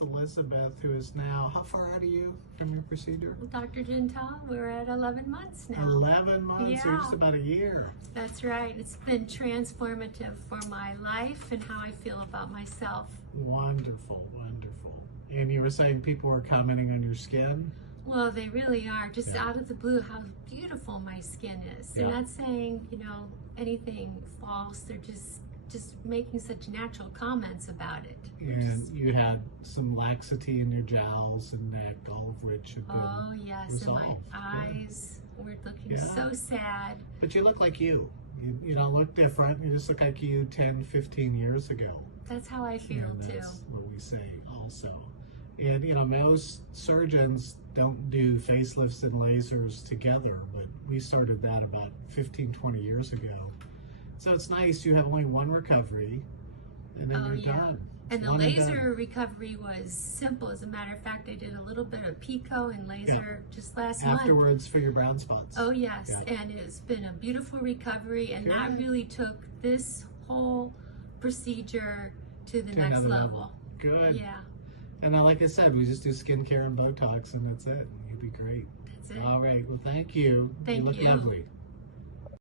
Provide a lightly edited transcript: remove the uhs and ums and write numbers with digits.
with Elizabeth, who is now, how far out are you from your procedure? Dr. Gentile, we're at 11 months now. 11 months, Yeah. so just about a year. That's right. It's been transformative for my life and how I feel about myself. Wonderful, wonderful. And you were saying people were commenting on your skin? Well, they really are. Just Yeah. out of the blue, how beautiful my skin is. They're Yeah. not saying, anything false. They're just making such natural comments about it. And you had some laxity in your jowls and neck, all of which have been Oh, yes. resolved. And my eyes were looking Yeah. so sad. But you look like you. You don't look different. You just look like you 10, 15 years ago. That's how I feel, And too. that's what we say also. And most surgeons don't do facelifts and lasers together, but we started that about 15, 20 years ago. So it's nice you have only one recovery and then Oh, you're yeah. done. And the One laser done. recovery was simple. As a matter of fact, I did a little bit of pico and laser just last month. Afterwards for your brown spots. Oh, yes. Yeah. And it's been a beautiful recovery. And Good. that really took this whole procedure to the To next another level. Good. Yeah, And like I said, we just do skincare and Botox and that's it. You'll be great. that's it. All right. Well, thank you. Thank you look you. lovely.